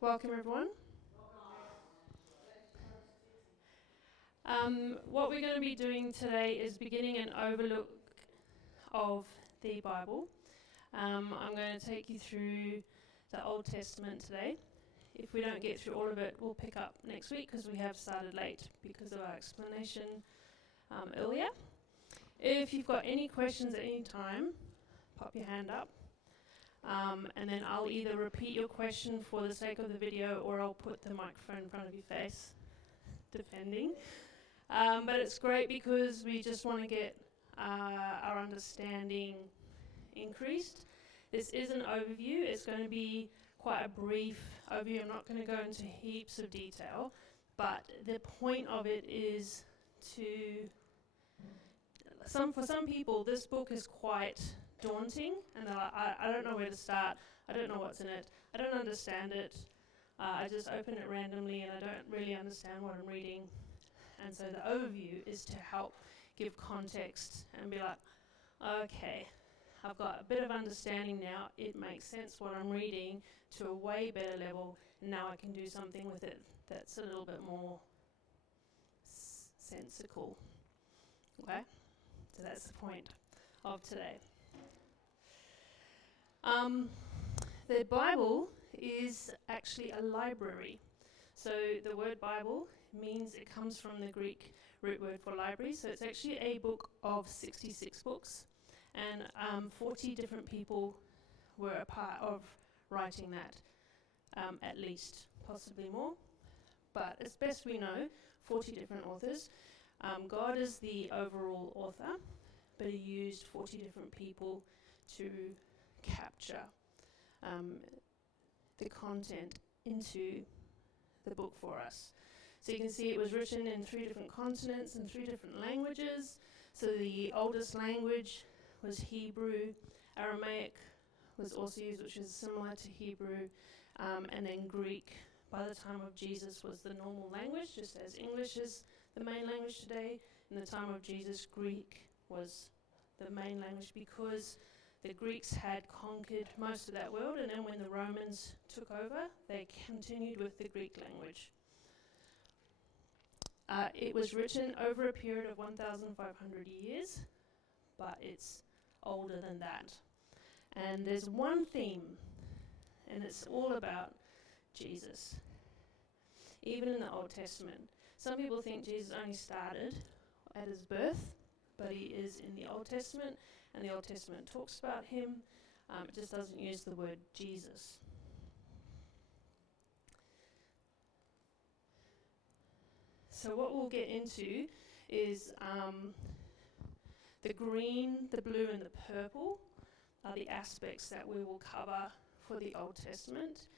Welcome everyone. What we're going to be doing today is beginning an overlook of the Bible. I'm going to take you through the Old Testament today. If we don't get through all of it, we'll pick up next week because we have started late because of our explanation earlier. If you've got any questions at any time, pop your hand up. And then I'll either repeat your question for the sake of the video or I'll put the microphone in front of your face, depending. But it's great because we just want to get our understanding increased. This is an overview. It's going to be quite a brief overview. I'm not going to go into heaps of detail, but the point of it is for some people, this book is quite daunting, and they're like, I don't know where to start. I don't know what's in it. I don't understand it. I just open it randomly, and I don't really understand what I'm reading. And so the overview is to help give context and be like, okay, I've got a bit of understanding now. It makes sense what I'm reading to a way better level. And now I can do something with it that's a little bit more sensical. Okay? So that's the point of today. The Bible is actually a library. So the word Bible means it comes from the Greek root word for library. So it's actually a book of 66 books. And 40 different people were a part of writing that, at least, possibly more. But as best we know, 40 different authors. God is the overall author, but he used 40 different people to capture the content into the book for us. So you can see it was written in 3 different continents and 3 different languages. So the oldest language was Hebrew. Aramaic was also used, which is similar to Hebrew. And then Greek, by the time of Jesus, was the normal language, just as English is the main language today. In the time of Jesus, Greek was the main language because the Greeks had conquered most of that world, and then when the Romans took over, they continued with the Greek language. It was written over a period of 1,500 years, but it's older than that. And there's one theme, and it's all about Jesus. Even in the Old Testament. Some people think Jesus only started at his birth, but he is in the Old Testament, and the Old Testament talks about him. It just doesn't use the word Jesus. So what we'll get into is the green, the blue, and the purple are the aspects that we will cover for the Old Testament.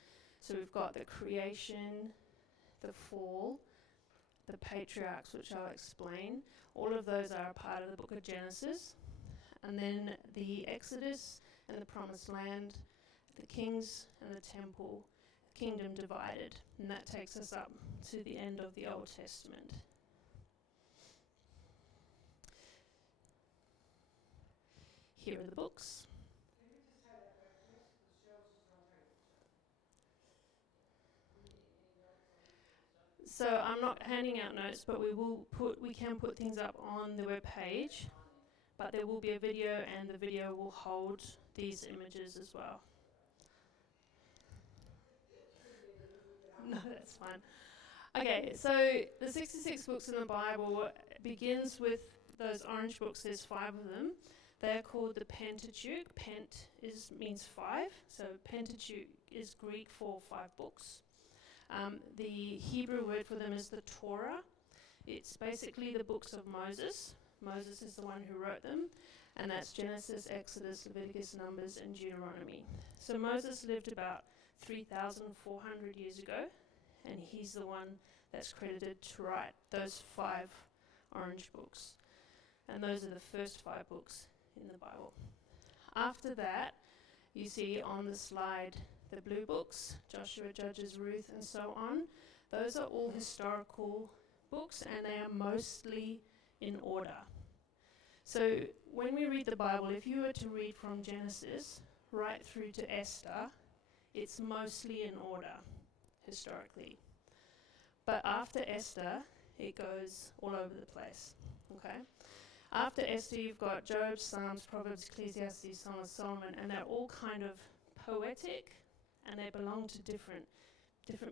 So we've got the creation, the fall, the patriarchs, which I'll explain. All of those are a part of the book of Genesis. And then the Exodus and the Promised Land, the kings and the temple, the kingdom divided. And that takes us up to the end of the Old Testament. Here are the books. So I'm not handing out notes, but we can put things up on the web page, but there will be a video, and the video will hold these images as well. No, that's fine. Okay, so the 66 books in the Bible begins with those orange books. There's 5 of them. They're called the Pentateuch. Means 5, so Pentateuch is Greek for 5 books. The Hebrew word for them is the Torah. It's basically the books of Moses. Moses is the one who wrote them, and that's Genesis, Exodus, Leviticus, Numbers, and Deuteronomy. So Moses lived about 3,400 years ago, and he's the one that's credited to write those 5 orange books. And those are the first 5 books in the Bible. After that, you see on the slide the blue books, Joshua, Judges, Ruth, and so on. Those are all historical books, and they are mostly in order. So when we read the Bible, if you were to read from Genesis right through to Esther, it's mostly in order, historically. But after Esther, it goes all over the place, okay? After Esther, you've got Job, Psalms, Proverbs, Ecclesiastes, Song of Solomon, and they're all kind of poetic, and they belong to different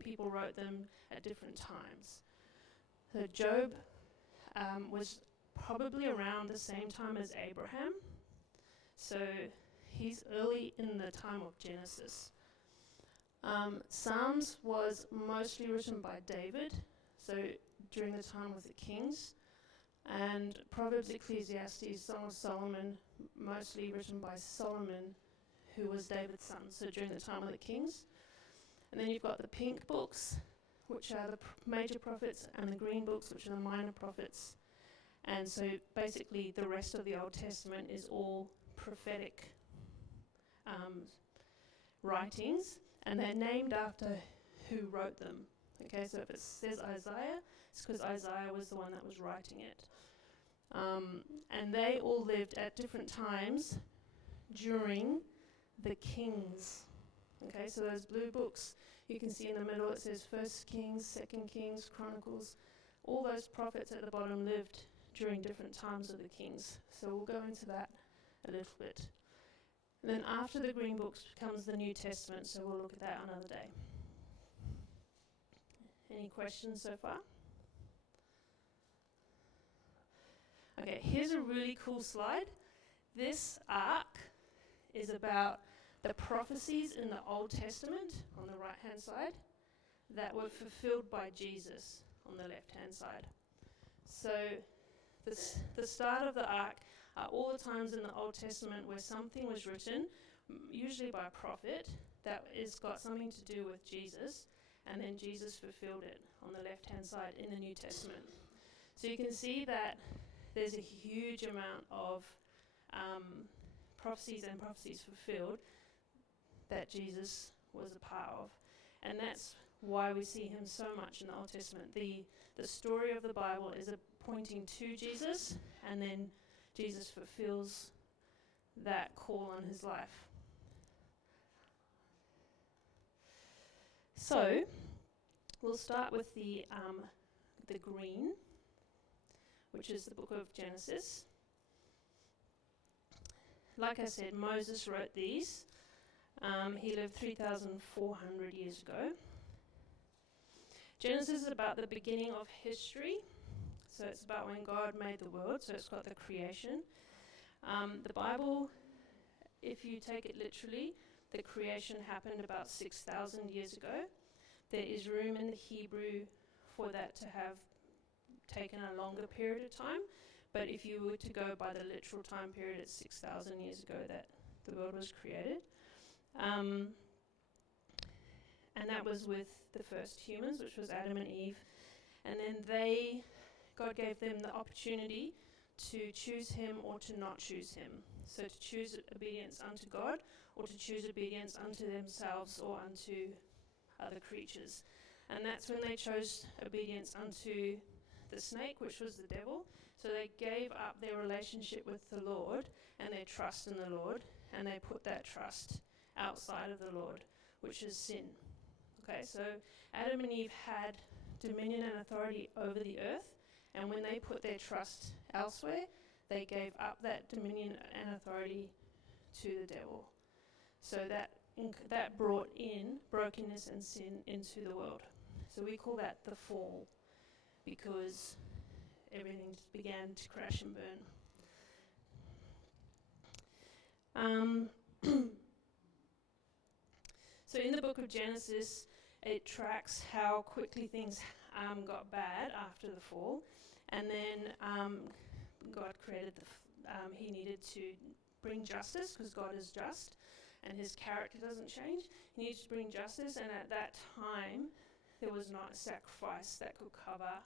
people wrote them at different times. So Job was probably around the same time as Abraham, so he's early in the time of Genesis. Psalms was mostly written by David, so during the time of the kings, and Proverbs, Ecclesiastes, Song of Solomon, mostly written by Solomon, who was David's son, so during the time of the kings. And then you've got the pink books, which are the major prophets, and the green books, which are the minor prophets. And so basically the rest of the Old Testament is all prophetic writings, and they're named after who wrote them. Okay, so if it says Isaiah, it's because Isaiah was the one that was writing it. And they all lived at different times during the kings. Okay, so those blue books, you can see in the middle it says 1st Kings, 2nd Kings, Chronicles. All those prophets at the bottom lived during different times of the kings. So we'll go into that a little bit. And then after the green books comes the New Testament, so we'll look at that another day. Any questions so far? Okay, here's a really cool slide. This arc is about the prophecies in the Old Testament on the right-hand side that were fulfilled by Jesus on the left-hand side. So the start of the arc are all the times in the Old Testament where something was written, usually by a prophet, that has got something to do with Jesus, and then Jesus fulfilled it on the left-hand side in the New Testament. So you can see that there's a huge amount of prophecies and prophecies fulfilled that Jesus was a part of. And that's why we see him so much in the Old Testament. The story of the Bible is pointing to Jesus, and then Jesus fulfills that call on his life. So, we'll start with the green, which is the book of Genesis. Like I said, Moses wrote these. He lived 3,400 years ago. Genesis is about the beginning of history. So it's about when God made the world, so it's got the creation. The Bible, if you take it literally, the creation happened about 6,000 years ago. There is room in the Hebrew for that to have taken a longer period of time, but if you were to go by the literal time period, it's 6,000 years ago that the world was created. And that was with the first humans, which was Adam and Eve. And then God gave them the opportunity to choose him or to not choose him. So to choose obedience unto God, or to choose obedience unto themselves or unto other creatures. And that's when they chose obedience unto the snake, which was the devil. So they gave up their relationship with the Lord and their trust in the Lord, and they put that trust outside of the Lord, which is sin. Okay, so Adam and Eve had dominion and authority over the earth, and when they put their trust elsewhere, they gave up that dominion and authority to the devil. So that brought in brokenness and sin into the world. So we call that the fall, because everything began to crash and burn. So in the book of Genesis, it tracks how quickly things got bad after the fall, and then God created he needed to bring justice, because God is just and his character doesn't change. He needed to bring justice, and at that time there was not a sacrifice that could cover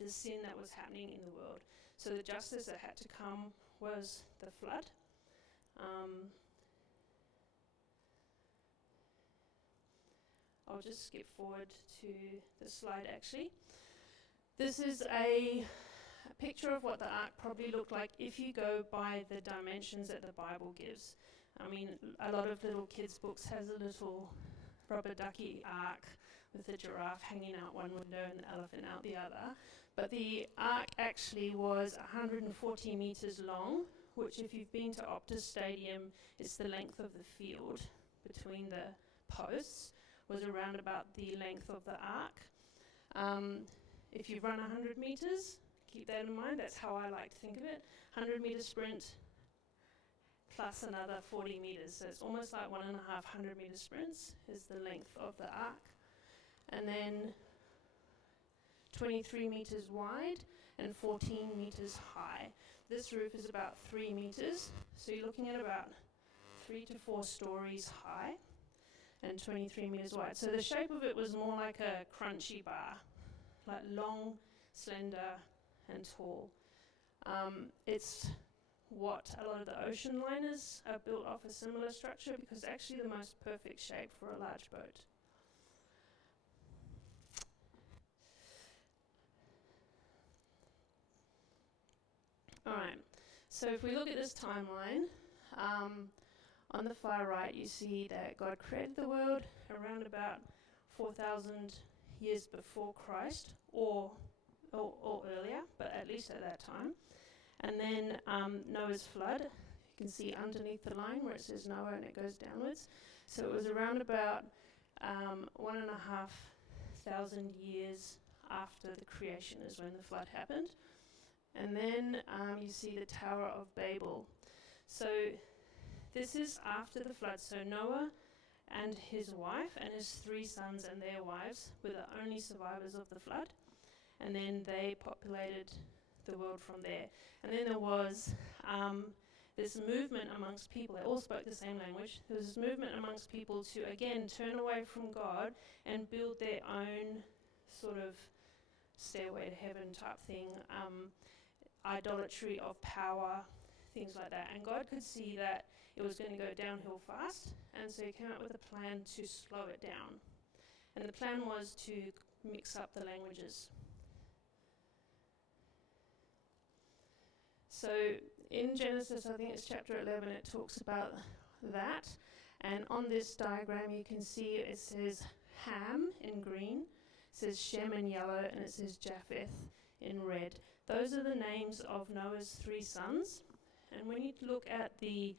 the sin that was happening in the world. So the justice that had to come was the flood. I'll just skip forward to the slide actually. This is a picture of what the ark probably looked like if you go by the dimensions that the Bible gives. I mean, a lot of little kids' books has a little rubber ducky ark with the giraffe hanging out one window and the elephant out the other. But the ark actually was 140 metres long, which if you've been to Optus Stadium, is the length of the field between the posts, was around about the length of the ark. If you run 100 metres, keep that in mind, that's how I like to think of it. 100 metre sprint plus another 40 metres. So it's almost like 1.5 100-metre sprints is the length of the arc. And then 23 metres wide and 14 metres high. This roof is about 3 metres, so you're looking at about 3 to 4 stories high and 23 metres wide. So the shape of it was more like a crunchy bar, like long, slender and tall. It's what a lot of the ocean liners are built off a similar structure, because it's actually the most perfect shape for a large boat. Alright, so if we look at this timeline, on the far right you see that God created the world around about 4,000 years before Christ, or earlier, but at least at that time. And then Noah's flood, you can see underneath the line where it says Noah and it goes downwards. So it was around about 1,500 years after the creation is when the flood happened. And then you see the Tower of Babel. So this is after the flood. So Noah and his wife and his 3 sons and their wives were the only survivors of the flood. And then they populated the world from there. And then there was this movement amongst people. They all spoke the same language. There was this movement amongst people to, again, turn away from God and build their own sort of stairway to heaven type thing, idolatry of power, things like that. And God could see that it was going to go downhill fast, and so he came up with a plan to slow it down. And the plan was to mix up the languages. So in Genesis, I think it's chapter 11, it talks about that. And on this diagram you can see it says Ham in green, it says Shem in yellow, and it says Japheth in red. Those are the names of Noah's 3 sons. And when you look at the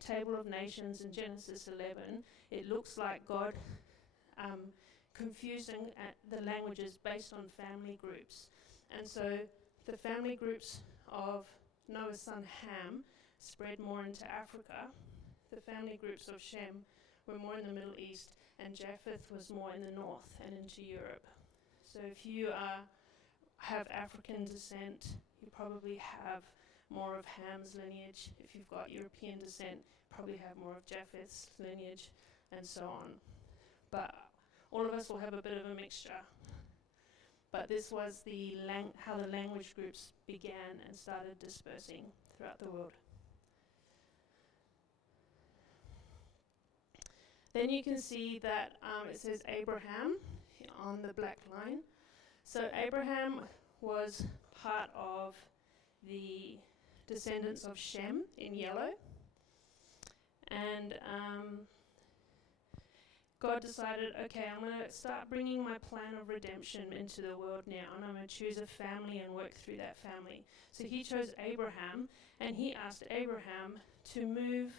table of nations in Genesis 11, it looks like God confusing the languages based on family groups. And so the family groups of Noah's son Ham spread more into Africa. The family groups of Shem were more in the Middle East, and Japheth was more in the north and into Europe. So if you have African descent, you probably have more of Ham's lineage. If you've got European descent, probably have more of Japheth's lineage, and so on. But all of us will have a bit of a mixture. But this was how the language groups began and started dispersing throughout the world. Then you can see that it says Abraham on the black line. So Abraham was part of the descendants of Shem in yellow. And God decided, okay, I'm going to start bringing my plan of redemption into the world now, and I'm going to choose a family and work through that family. So he chose Abraham, and he asked Abraham to move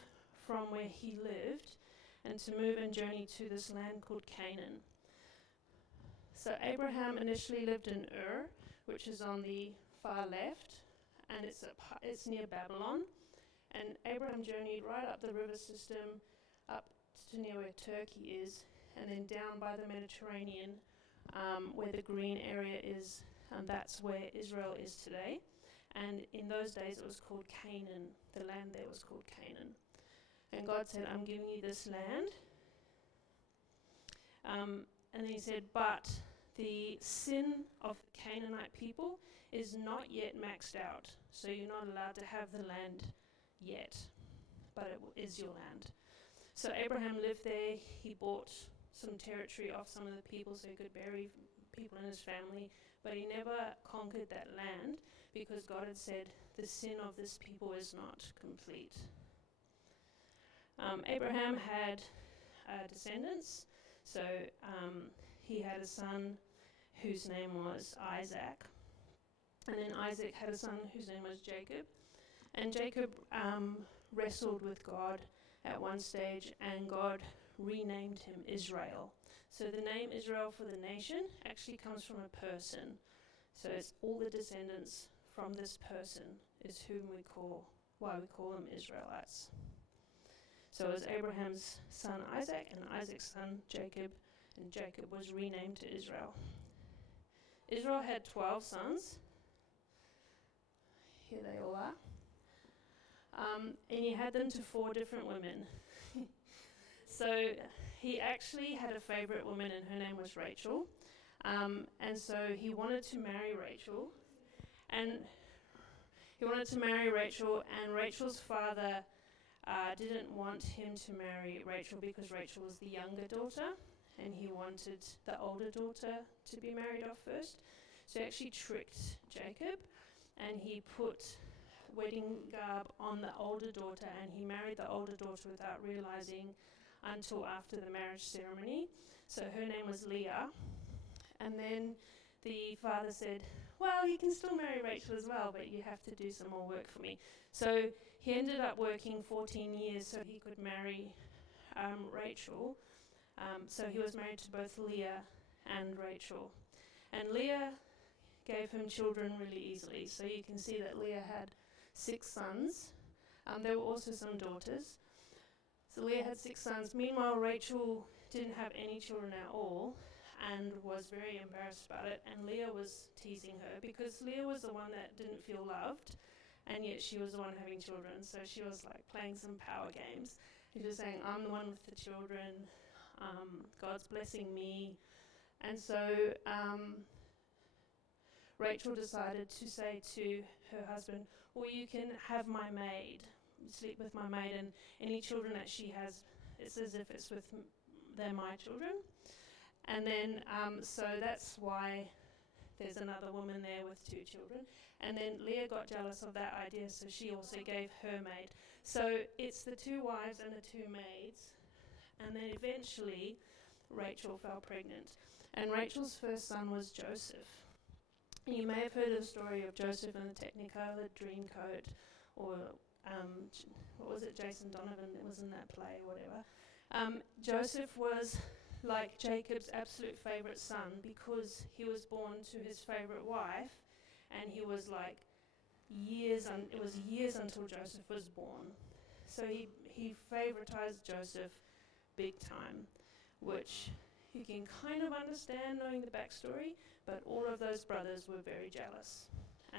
from where he lived and to move and journey to this land called Canaan. So Abraham initially lived in Ur, which is on the far left, and it's near Babylon. And Abraham journeyed right up the river system, up to near where Turkey is, and then down by the Mediterranean, where the green area is, and that's where Israel is today. And in those days it was called Canaan. The land there was called Canaan. And God said, I'm giving you this land. And then he said, but the sin of the Canaanite people is not yet maxed out, so you're not allowed to have the land yet, but it is your land. So Abraham lived there. He bought some territory off some of the people so he could bury people in his family, but he never conquered that land because God had said the sin of this people is not complete. Abraham had descendants, so he had a son whose name was Isaac, and then Isaac had a son whose name was Jacob, and Jacob wrestled with God at one stage, and God renamed him Israel. So the name Israel for the nation actually comes from a person. So it's all the descendants from this person is why we call them Israelites. So it was Abraham's son Isaac and Isaac's son Jacob, and Jacob was renamed to Israel. Israel had 12 sons. Here they all are. And he had them to 4 different women. So he actually had a favourite woman, and her name was Rachel. And so he wanted to marry Rachel. And Rachel's father didn't want him to marry Rachel because Rachel was the younger daughter, and he wanted the older daughter to be married off first. So he actually tricked Jacob, and he put wedding garb on the older daughter, and he married the older daughter without realizing until after the marriage ceremony. So her name was Leah. And then the father said, well, you can still marry Rachel as well, but you have to do some more work for me. So he ended up working 14 years so he could marry Rachel. So he was married to both Leah and Rachel. And Leah gave him children really easily. So you can see that Leah had 6 sons. There were also some daughters. So Leah had 6 sons. Meanwhile, Rachel didn't have any children at all and was very embarrassed about it. And Leah was teasing her because Leah was the one that didn't feel loved, and yet she was the one having children. So she was like playing some power games. She was saying, I'm the one with the children. God's blessing me. And so Rachel decided to say to her husband, well, you can have my maid, sleep with my maid, and any children that she has, it's as if it's they're my children. And then, so that's why there's another woman there with 2 children. And then Leah got jealous of that idea, so she also gave her maid. So it's the 2 wives and the 2 maids. And then eventually, Rachel fell pregnant. And Rachel's first son was Joseph. You may have heard of the story of Joseph and the Technicolor Dreamcoat, or what was it, Jason Donovan was in that play, or whatever. Joseph was like Jacob's absolute favourite son because he was born to his favourite wife, and he was like it was years until Joseph was born. So he favouritised Joseph big time, which you can kind of understand knowing the backstory, but all of those brothers were very jealous.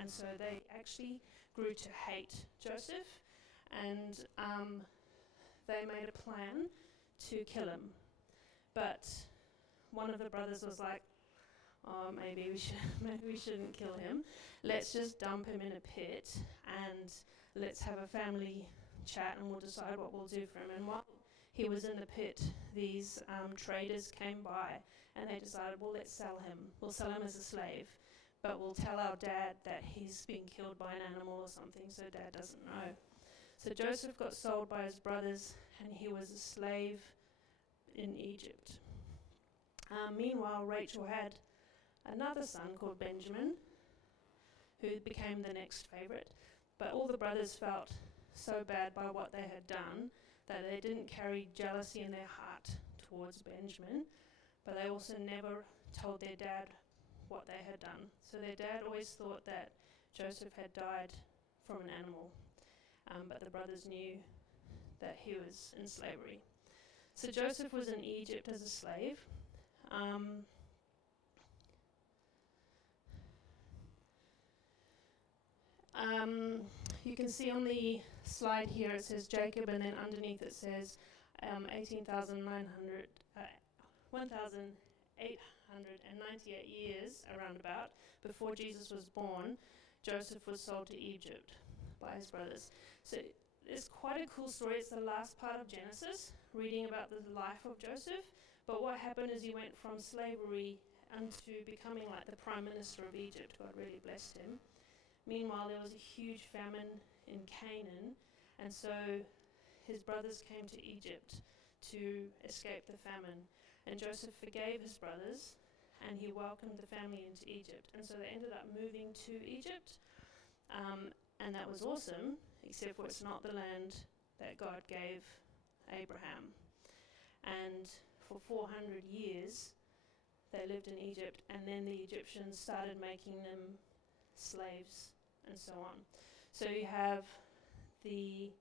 And so they actually grew to hate Joseph, and they made a plan to kill him. But one of the brothers was like, oh, maybe we shouldn't kill him. Let's just dump him in a pit and let's have a family chat and we'll decide what we'll do for him. And while he was in the pit, these traders came by and they decided, well, let's sell him. We'll sell him as a slave, but we'll tell our dad that he's been killed by an animal or something, so dad doesn't know. So Joseph got sold by his brothers, and he was a slave in Egypt. Meanwhile, Rachel had another son called Benjamin, who became the next favourite. But all the brothers felt so bad by what they had done that they didn't carry jealousy in their heart towards Benjamin, but they also never told their dad what they had done. So their dad always thought that Joseph had died from an animal, but the brothers knew that he was in slavery. So Joseph was in Egypt as a slave. You can see on the slide here it says Jacob, and then underneath it says 1,898 years, around about, before Jesus was born, Joseph was sold to Egypt by his brothers. So it's quite a cool story. It's the last part of Genesis, reading about the life of Joseph. But what happened is he went from slavery into becoming like the prime minister of Egypt. God really blessed him. Meanwhile, there was a huge famine in Canaan, and so his brothers came to Egypt to escape the famine. And Joseph forgave his brothers, and he welcomed the family into Egypt. And so they ended up moving to Egypt, and that was awesome, except for it's not the land that God gave Abraham. And for 400 years, they lived in Egypt, and then the Egyptians started making them slaves, and so on. So you have the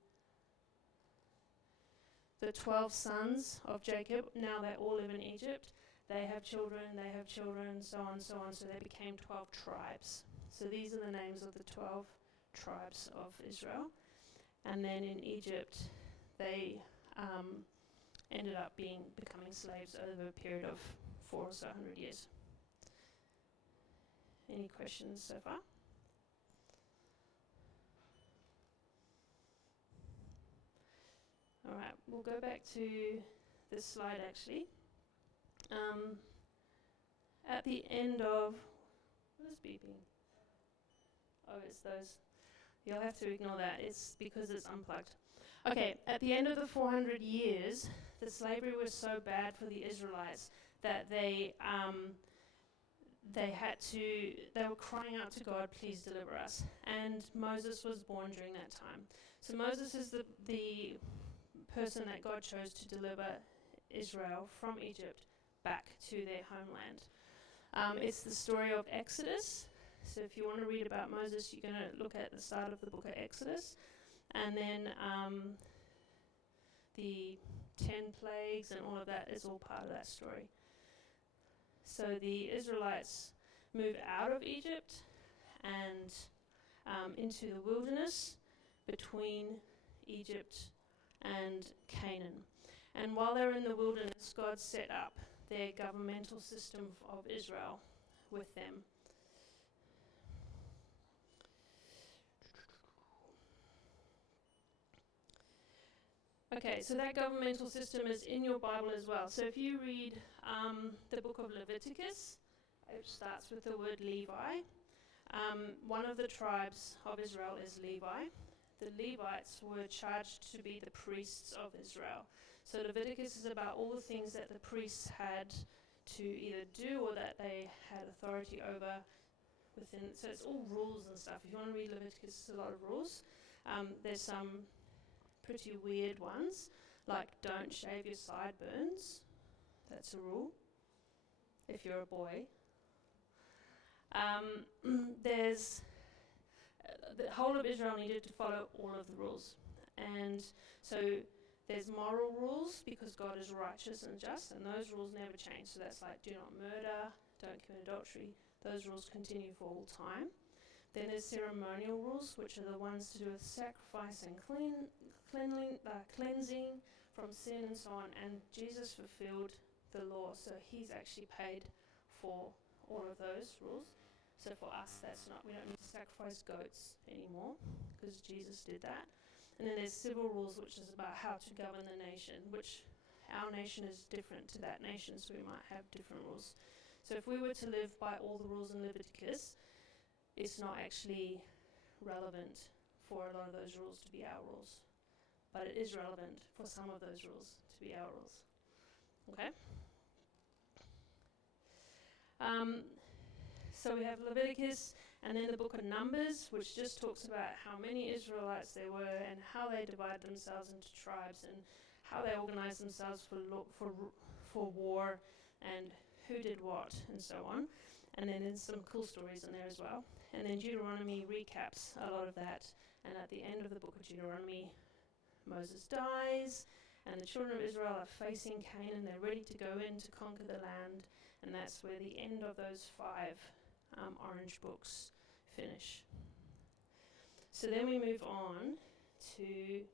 12 sons of Jacob. Now they all live in Egypt. They have children, so on, so on. So they became 12 tribes. So these are the names of the 12 tribes of Israel. And then in Egypt, they ended up becoming slaves over a period of 400 or so years. Any questions so far? All right, we'll go back to this slide actually. At the end of, what is beeping? Oh, it's those. You'll have to ignore that. It's because it's unplugged. Okay, at the end of the 400 years, the slavery was so bad for the Israelites that they were crying out to God, please deliver us. And Moses was born during that time. So Moses is the person that God chose to deliver Israel from Egypt back to their homeland. It's the story of Exodus. So if you want to read about Moses, you're going to look at the start of the book of Exodus. And then the 10 plagues and all of that is all part of that story. So the Israelites move out of Egypt and into the wilderness between Egypt and Canaan. And while they're in the wilderness, God set up their governmental system of Israel with them. Okay, so that governmental system is in your Bible as well. So if you read the book of Leviticus, it starts with the word Levi. One of the tribes of Israel is Levi. The Levites were charged to be the priests of Israel. So Leviticus is about all the things that the priests had to either do or that they had authority over within. So it's all rules and stuff. If you want to read Leviticus, it's a lot of rules. There's some pretty weird ones, like don't shave your sideburns. That's a rule if you're a boy. There's the whole of Israel needed to follow all of the rules, and so there's moral rules because God is righteous and just, and those rules never change. So that's like do not murder, don't commit adultery. Those rules continue for all time. Then there's ceremonial rules, which are the ones to do with sacrifice and cleansing from sin and so on. And Jesus fulfilled the law, so he's actually paid for all of those rules. So for us, we don't need to sacrifice goats anymore because Jesus did that. And then there's civil rules, which is about how to govern the nation, which our nation is different to that nation, so we might have different rules. So if we were to live by all the rules in Leviticus, it's not actually relevant for a lot of those rules to be our rules. But it is relevant for some of those rules to be our rules. Okay? So we have Leviticus, and then the book of Numbers, which just talks about how many Israelites there were and how they divide themselves into tribes and how they organize themselves for war and who did what and so on. And then there's some cool stories in there as well. And then Deuteronomy recaps a lot of that. And at the end of the book of Deuteronomy, Moses dies, and the children of Israel are facing Canaan. They're ready to go in to conquer the land. And that's where the end of those 5 orange books finish. So then we move on to...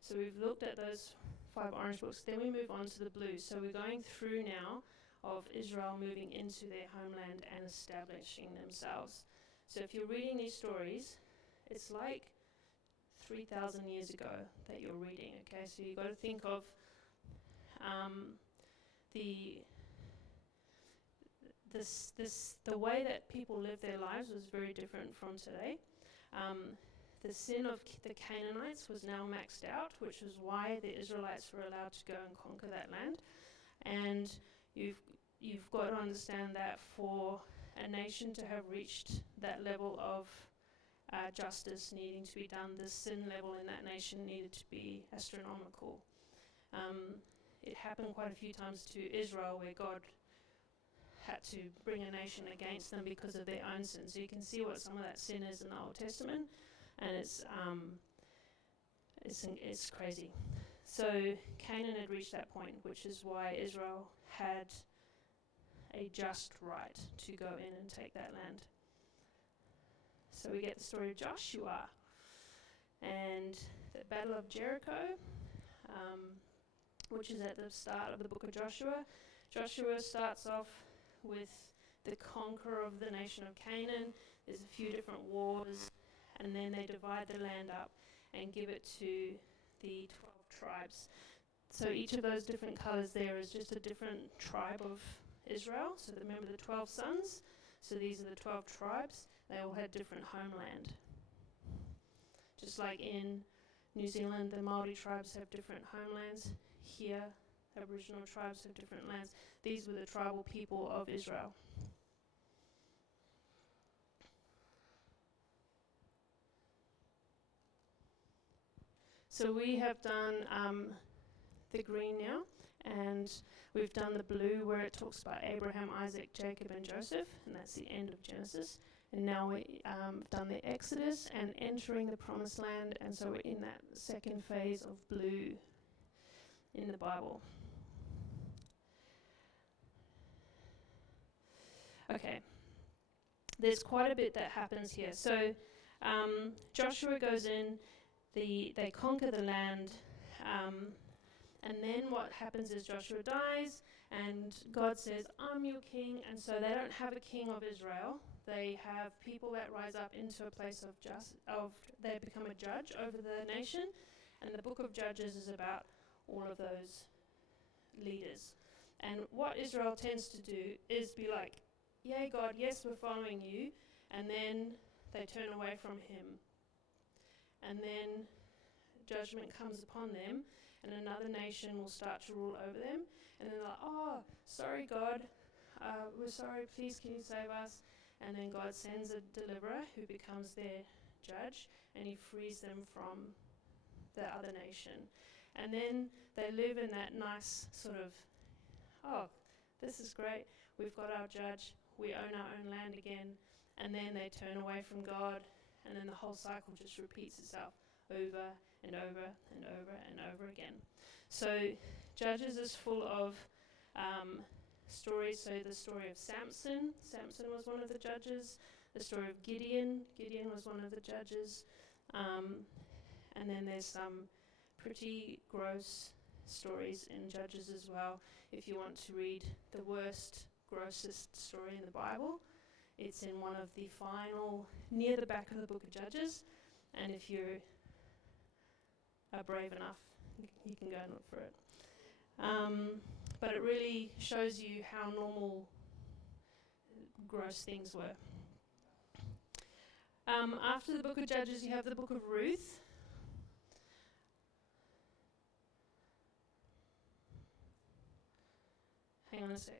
so we've looked at those 5 orange books. Then we move on to the blue. So we're going through now of Israel moving into their homeland and establishing themselves. So if you're reading these stories, it's like 3,000 years ago that you're reading, okay? So you've got to think of the way that people lived their lives was very different from today. the sin of the Canaanites was now maxed out, which was why the Israelites were allowed to go and conquer that land. And you've got to understand that for a nation to have reached that level of justice needing to be done, the sin level in that nation needed to be astronomical. It happened quite a few times to Israel where God had to bring a nation against them because of their own sin. So you can see what some of that sin is in the Old Testament, and it's crazy. So Canaan had reached that point, which is why Israel had a just right to go in and take that land. So we get the story of Joshua and the Battle of Jericho, which is at the start of the book of Joshua. Joshua starts off with the conqueror of the nation of Canaan. There's a few different wars, and then they divide the land up and give it to the 12 tribes. So each of those different colours there is just a different tribe of Israel. So remember the 12 sons? So these are the 12 tribes. They all had different homeland. Just like in New Zealand, the Māori tribes have different homelands. Here, Aboriginal tribes have different lands. These were the tribal people of Israel. So we have done the green now, and we've done the blue where it talks about Abraham, Isaac, Jacob, and Joseph, and that's the end of Genesis. And now we've done the Exodus and entering the Promised Land, and so we're in that second phase of blue in the Bible. Okay, there's quite a bit that happens here. So Joshua goes in, they conquer the land, and then what happens is Joshua dies, and God says, I'm your king, and so they don't have a king of Israel. They have people that rise up into a place they become a judge over the nation, and the book of Judges is about all of those leaders. And what Israel tends to do is be like, yay God, yes, we're following you, and then they turn away from him. And then judgment comes upon them, and another nation will start to rule over them, and then they're like, oh, sorry God, we're sorry, please can you save us? And then God sends a deliverer who becomes their judge, and he frees them from the other nation. And then they live in that nice sort of, oh, this is great, we've got our judge, we own our own land again, and then they turn away from God, and then the whole cycle just repeats itself over and over and over and over again. So Judges is full of stories. So the story of Samson was one of the judges. The story of Gideon was one of the judges. And then there's some pretty gross stories in Judges as well. If you want to read the worst, grossest story in the Bible, it's in one of the final, near the back of the book of Judges. And if you are brave enough, you can go and look for it. But it really shows you how normal gross things were. After the book of Judges, you have the book of Ruth. Hang on a sec.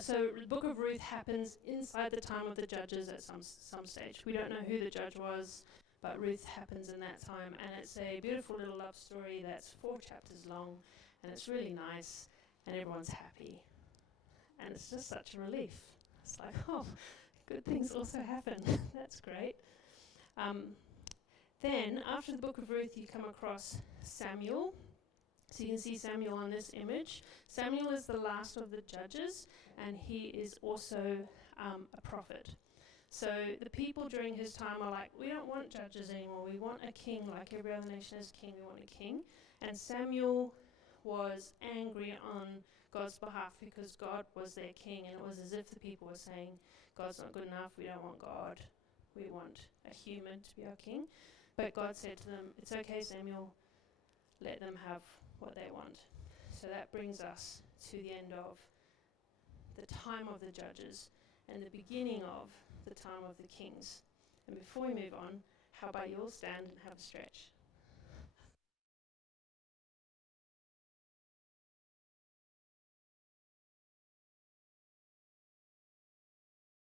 So the book of Ruth happens inside the time of the judges at some stage. We don't know who the judge was, but Ruth happens in that time, and it's a beautiful little love story that's 4 chapters long, and it's really nice, and everyone's happy. And it's just such a relief. It's like, oh, good things also happen. That's great. Then, after the book of Ruth, you come across Samuel. So you can see Samuel on this image. Samuel is the last of the judges, and he is also a prophet. So the people during his time are like, we don't want judges anymore. We want a king, like every other nation has a king. We want a king. And Samuel was angry on God's behalf because God was their king, and it was as if the people were saying, God's not good enough. We don't want God. We want a human to be our king. But God said to them, it's okay, Samuel. let them have what they want. So that brings us to the end of the time of the judges and the beginning of the time of the kings. And before we move on, how about you all stand and have a stretch?